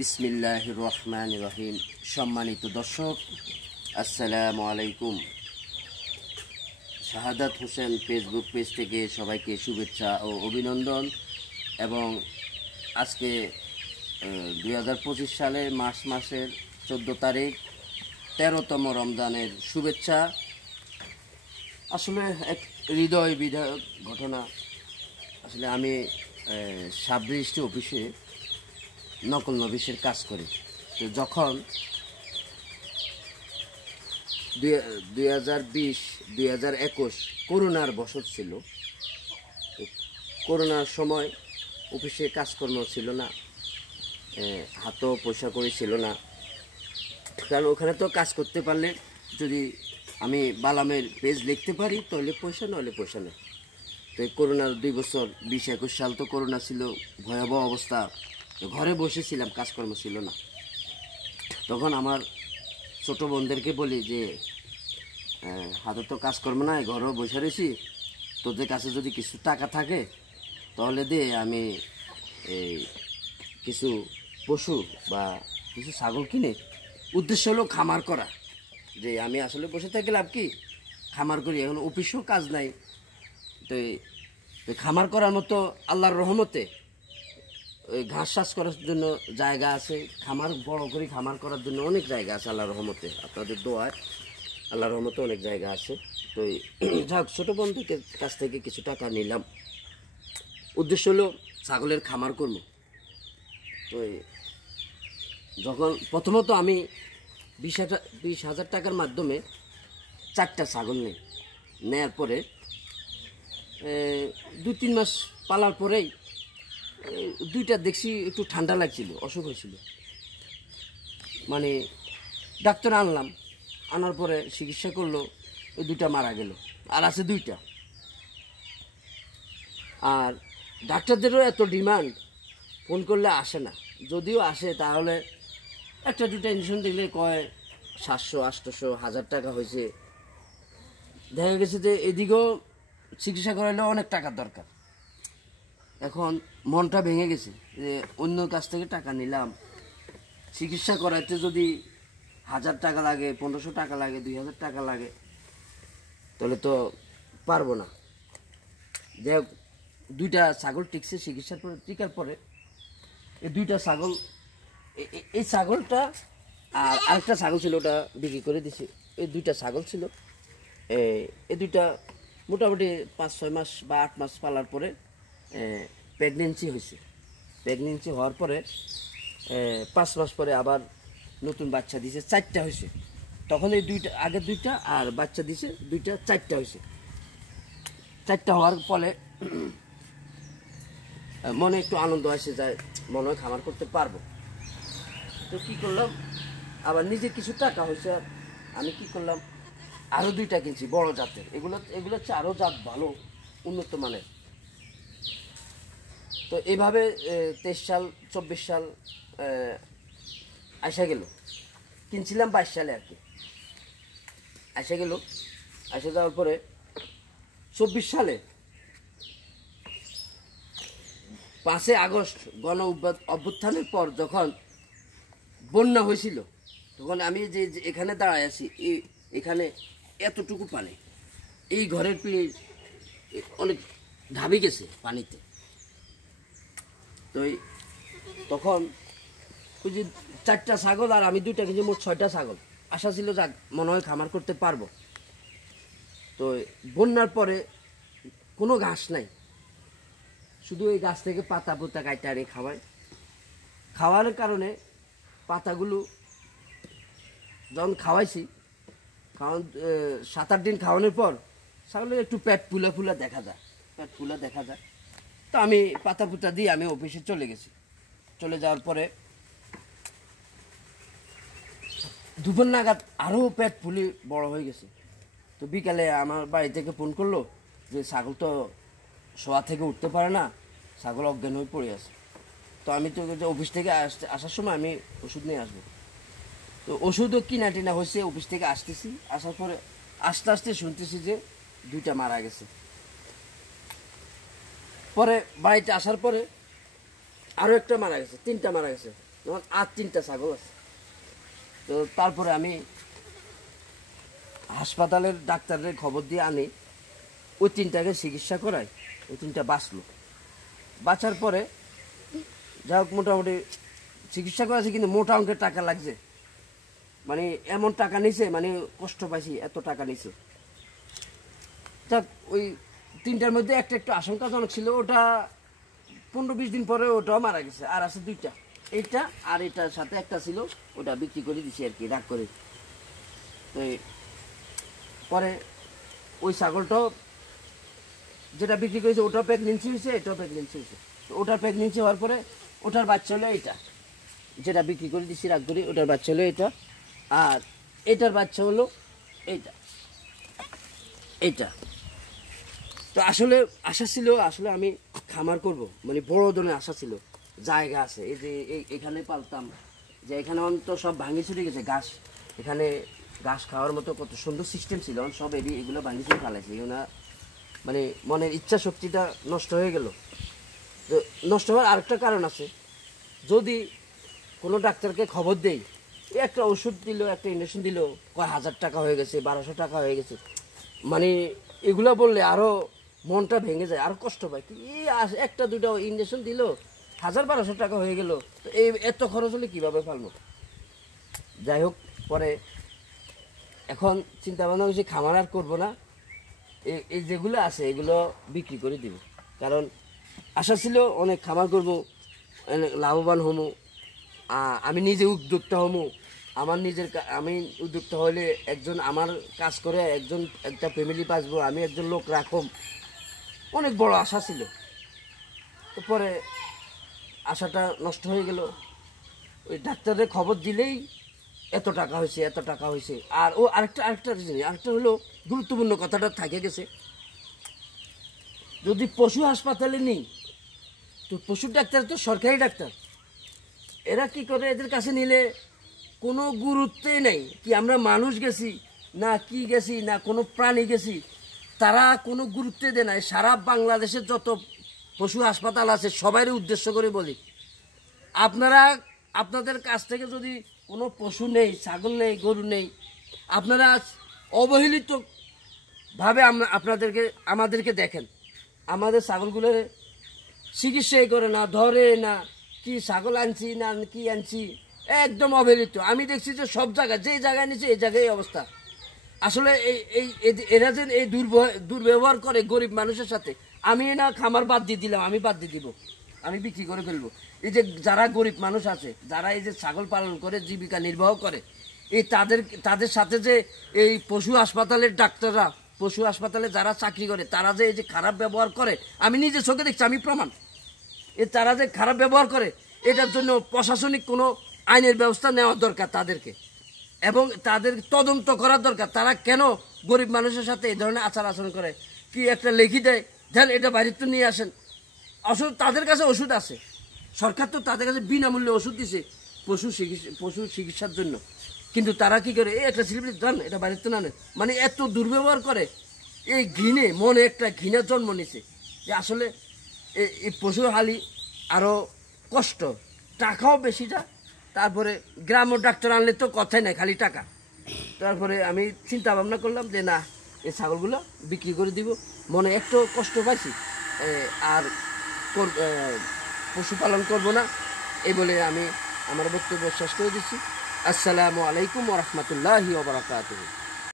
বিসমিল্লাহির রহমানির রহিম। সম্মানিত দর্শক, আসসালামু আলাইকুম। শাহাদাত হোসেন ফেসবুক পেজ থেকে সবাইকে শুভেচ্ছা ও অভিনন্দন। এবং আজকে 2025 সালের মার্চ মাসের 14 তারিখ 13তম রমজানের শুভেচ্ছা। আসলে এক হৃদয় বিদারক ঘটনা। আসলে আমি সাবরেজিস্ট্রি অফিসে নকল নবিশের কাজ করি। তো যখন 2020-2021 করোনার বছর ছিল, করোনার সময় অফিসে কাজকর্ম ছিল না, হাতও পয়সা করে ছিল না। কারণ ওখানে তো কাজ করতে পারলে যদি আমি বালামের পেজ লিখতে পারি তাহলে পয়সা, নইলে পয়সা নেই। তো এই করোনার 2 বছর 20-21 সাল তো করোনা ছিল, ভয়াবহ অবস্থা। ঘরে বসেছিলাম, কাজকর্ম ছিল না। তখন আমার ছোটো বোনদেরকে বলি যে হাতে তো কাজকর্ম নাই, ঘরেও বসে রয়েছি, তোদের কাছে যদি কিছু টাকা থাকে তাহলে দে, আমি এই কিছু পশু বা কিছু ছাগল কিনে, উদ্দেশ্য হলো খামার করা। যে আমি আসলে বসে থাকি লাভ কি, খামার করি। এখন অফিসেও কাজ নাই, তো খামার করার মতো আল্লাহর রহমতে ওই ঘাস চাষ করার জন্য জায়গা আছে। খামার বড় করে খামার করার জন্য অনেক জায়গা আছে আল্লাহর রহমতে, আপনাদের দোয়ায় আল্লাহর রহমতে অনেক জায়গা আছে। তো যাক, ছোটো বন্ধুদের কাছ থেকে কিছু টাকা নিলাম, উদ্দেশ্য হলো ছাগলের খামার করব। তো যখন প্রথমত আমি 20,000 টাকার মাধ্যমে 4টা ছাগল নেই। নেয়ার পরে 2-3 মাস পালার পরেই 2টা দেখছি একটু ঠান্ডা লাগছিল, অসুখ হয়েছিল। মানে ডাক্তার আনার পরে চিকিৎসা করলো, ওই 2টা মারা গেল, আর আছে 2টা। আর ডাক্তারদেরও এত ডিমান্ড, ফোন করলে আসে না, যদিও আসে তাহলে 1-2টা ইঞ্জেকশন দিলে কয় 700-800 1000 টাকা হয়েছে। দেখা গেছে যে এদিকেও চিকিৎসা করাইলে অনেক টাকার দরকার। এখন মনটা ভেঙে গেছে যে অন্য কাছ থেকে টাকা নিলাম, চিকিৎসা করাইতে যদি 1000 টাকা লাগে, 1500 টাকা লাগে, 2000 টাকা লাগে, তাহলে তো পারবো না। যাই হোক, 2টা ছাগল টিকছে চিকিৎসার পরে, টিকার পরে এই 2টা ছাগল, এই ছাগলটা আর আরেকটা ছাগল ছিল, ওটা বিক্রি করে দিছি। এই 2টা ছাগল ছিল, এই 2টা মোটামুটি 5-6 মাস বা 8 মাস পালার পরে প্রেগনেন্সি হয়েছে। প্রেগনেন্সি হওয়ার পরে 5 মাস পরে আবার নতুন বাচ্চা দিছে, 4টা হয়েছে। তখন এই 2টা, আগের 2টা আর বাচ্চা দিছে 2টা, 4টা হয়েছে। 4টা হওয়ার ফলে মনে একটু আনন্দ আসে যায়, মনে হয় খামার করতে পারবো। তো কী করলাম, আবার নিজে কিছু টাকা হয়েছে, আমি কি করলাম, আরও 2টা কিনছি বড় জাতের। এগুলো হচ্ছে আরও জাত ভালো, উন্নত মানের। তো এইভাবে 23 সাল 24 সাল আসা গেল। কিনছিলাম 22 সালে আর কি, আসা গেল। আসা যাওয়ার পরে 24 সালে 5 আগস্ট গণ অভ্যুত্থানের পর যখন বন্যা হয়েছিল, তখন আমি যে এখানে দাঁড়ায় আছি, এখানে এতটুকু পানি, এই ঘরের অনেক ঢাবি গেছে পানিতে। তো তখন ওই যে 4টা ছাগল আর আমি 2টা কিনছি, মোট 6টা ছাগল। আশা ছিল যাক মনে হয় খামার করতে পারবো। তো বন্যার পরে কোনো ঘাস নাই, শুধু এই গাছ থেকে পাতা পোতা কাটতে আনি খাওয়ায়। খাওয়ানোর কারণে পাতাগুলো যখন খাওয়াইছি, 7-8 দিন খাওয়ানোর পর ছাগলের একটু পেট ফুলা দেখা যায়। তো আমি পাতা পুতা দিয়ে আমি অফিসে চলে গেছি। চলে যাওয়ার পরে দুপুর নাগাদ আরও পেট ফুলে বড় হয়ে গেছে। তো বিকালে আমার বাড়ি থেকে ফোন করলো যে ছাগল তো শোয়া থেকে উঠতে পারে না, ছাগল অজ্ঞান হয়ে পড়ে আছে। তো আমি তো অফিস থেকে আসার সময় আমি ওষুধ নিয়ে আসবো। তো ওষুধও কিনা টিনা হয়েছে, অফিস থেকে আসতেছি। আসার পরে আস্তে আস্তে শুনতেছি যে 2টা মারা গেছে। পরে বাড়িতে আসার পরে আরও একটা মারা গেছে, 3টা মারা গেছে। যেমন আর 3টা ছাগল আছে। তো তারপরে আমি হাসপাতালের ডাক্তারের খবর দিয়ে আনি, ওই 3টাকে চিকিৎসা করাই, ওই 3টা বাঁচলো। বাঁচার পরে যা হোক মোটামুটি চিকিৎসা করেছে, কিন্তু মোটা অঙ্কের টাকা লাগছে, মানে এমন টাকা নিছে, মানে কষ্ট পাইছি, এত টাকা নিছে। যাক ওই 3টার মধ্যে একটা একটু আশঙ্কাজনক ছিল, ওটা 15-20 দিন পরে ওটাও মারা গেছে। আর আছে 2টা, এইটা আর এটার সাথে একটা ছিল, ওটা বিক্রি করে দিছি আর কি, রাগ করে। তো পরে ওই ছাগলটাও যেটা বিক্রি করেছে ওটাও প্রেগনেন্সি হয়েছে, এটাও প্রেগনেন্সি হয়েছে। তো ওটার প্রেগনেন্সি হওয়ার পরে ওটার বাচ্চা হলো এইটা, যেটা বিক্রি করে দিচ্ছি রাগ করি, ওটার বাচ্চা হলো এটা। আর এটার বাচ্চা হলো এইটা, এইটা। তো আসলে আশা ছিল, আসলে আমি খামার করব, মানে বড় ধরনের আশা ছিল, জায়গা আছে, এই যে এখানে পালতাম, যে এখানে অন্ত সব ভাঙি ছুটে গেছে ঘাস, এখানে ঘাস খাওয়ার মতো কত সুন্দর সিস্টেম ছিল, সব এগুলো ভাঙি ছুটে ফেলাইছে, এগুলো মানে মনের ইচ্ছা শক্তিটা নষ্ট হয়ে গেল। তো নষ্ট হওয়ার আরেকটা কারণ আছে, যদি কোনো ডাক্তারকে খবর দেই, একটা ওষুধ দিল, একটা ইঞ্জেকশন দিল, কয় 1000 টাকা হয়ে গেছে, 1200 টাকা হয়ে গেছে, মানে এগুলো বললে আরও মনটা ভেঙে যায়, আরও কষ্ট পায়। এই একটা দুটো ইঞ্জেকশন দিল, 1000-1200 টাকা হয়ে গেল, তো এই এত খরচ হলে কীভাবে ফেলবো? যাই হোক, পরে এখন চিন্তা ভাবনা করছি খামার আর করবো না, এই যেগুলো আছে এগুলো বিক্রি করে দিব। কারণ আশা ছিল অনেক খামার করবো, লাভবান হমু, আমি নিজে উদ্যোক্তা হমু, আমার আমি উদ্যোক্তা হলে একজন আমার কাজ করে একটা ফ্যামিলি বাঁচবো, আমি একজন লোক রাখম, অনেক বড় আশা ছিল। তো পরে আশাটা নষ্ট হয়ে গেল। ওই ডাক্তারের খবর দিলেই এত টাকা হয়েছে, এত টাকা হয়েছে। আর ও আরেকটা হলো গুরুত্বপূর্ণ কথাটা থাকে গেছে, যদি পশু হাসপাতালে নিই, তো পশুর ডাক্তার তো সরকারি ডাক্তার, এরা কি করে, এদের কাছে নিলে কোনো গুরুত্বই নেই, কি আমরা মানুষ গেছি না কি গেছি না কোনো প্রাণী গেছি, তারা কোনো গুরুত্বই দেয় না। সারা বাংলাদেশের যত পশু হাসপাতাল আছে সবাইয়ের উদ্দেশ্য করে বলি, আপনাদের কাছ থেকে যদি কোনো পশু নেই, ছাগল নেই, গরু নেই, আপনারা অবহেলিতভাবে আমাদেরকে দেখেন, আমাদের ছাগলগুলো চিকিৎসাই করে না, ধরে না, কি ছাগল আনছি না কি আনছি, একদম অবহেলিত। আমি দেখছি যে সব জায়গায়, যেই জায়গায় নিচ্ছে এই জায়গায় অবস্থা। আসলে এরা যে এই দুর্ব্যবহার করে গরিব মানুষের সাথে, আমি না খামার বাদ দিয়ে দিলাম, আমি বাদ দিয়ে দিব, আমি বিক্রি করে ফেলবো। এই যে যারা গরিব মানুষ আছে, যারা এই যে ছাগল পালন করে জীবিকা নির্বাহ করে, এই তাদের সাথে যে এই পশু হাসপাতালের ডাক্তাররা, পশু হাসপাতালে যারা চাকরি করে, তারা যে এই যে খারাপ ব্যবহার করে, আমি নিজে চোখে দেখছি, আমি প্রমাণ। তারা যে খারাপ ব্যবহার করে, এটার জন্য প্রশাসনিক কোনো আইনের ব্যবস্থা নেওয়া দরকার তাদেরকে, এবং তাদের তদন্ত করার দরকার, তারা কেন গরিব মানুষের সাথে এই ধরনের আচরণ করে। কি একটা লেখি দেয়, দেন এটা বাড়ির তো নিয়ে আসেন, আসলে তাদের কাছে ওষুধ আছে, সরকার তো তাদের কাছে বিনামূল্যে ওষুধ দিছে পশু চিকিৎসার জন্য, কিন্তু তারা কি করে, একটা স্লিপ দেন, এটা বাড়ির তো না নেন, মানে এত দুর্ব্যবহার করে। এই ঘৃণে মনে একটা ঘৃণার জন্ম নিছে, যে আসলে এই পশু হালি আরও কষ্ট, টাকাও বেশি যায়। তারপরে গ্রামের ডাক্তার আনলে তো কথাই নাই, খালি টাকা। তারপরে আমি চিন্তা ভাবনা করলাম যে না, এই ছাগলগুলো বিক্রি করে দিব, মনে একটু কষ্ট পাইছি, আর পশুপালন করব না, এই বলে আমি আমার বক্তব্য শেষ করে দিচ্ছি। আসসালামু আলাইকুম ওয়া রাহমাতুল্লাহি ওয়া বারাকাতুহু।